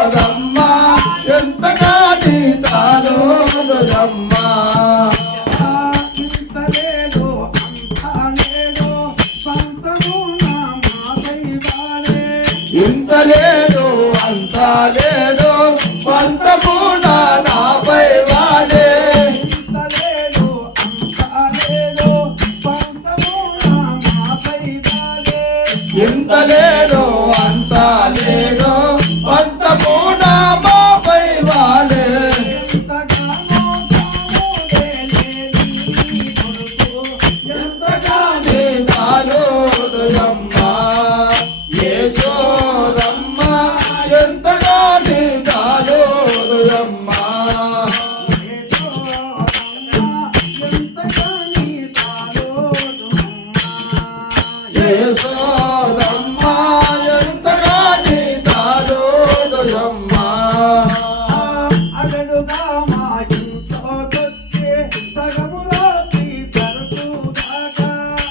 Adam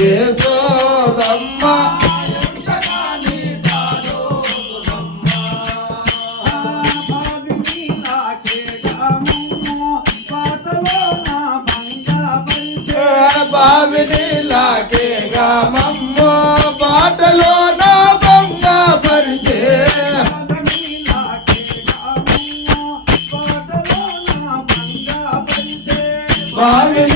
ఏ సోదమ్మా బావిని లాగేగా మమ్మ బాటలో నా బంగ పరిచే. బావిని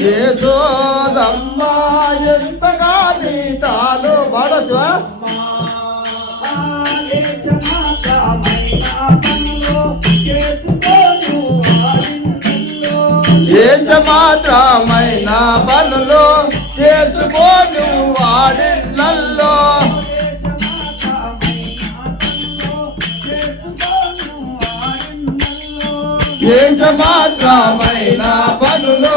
ఏ సోదమ్మా ఎంతగానే తాను మాత్రమైన పనులు చేసుకోను వాడిళ్ళల్లో దేశ మాత్రమైన పనులు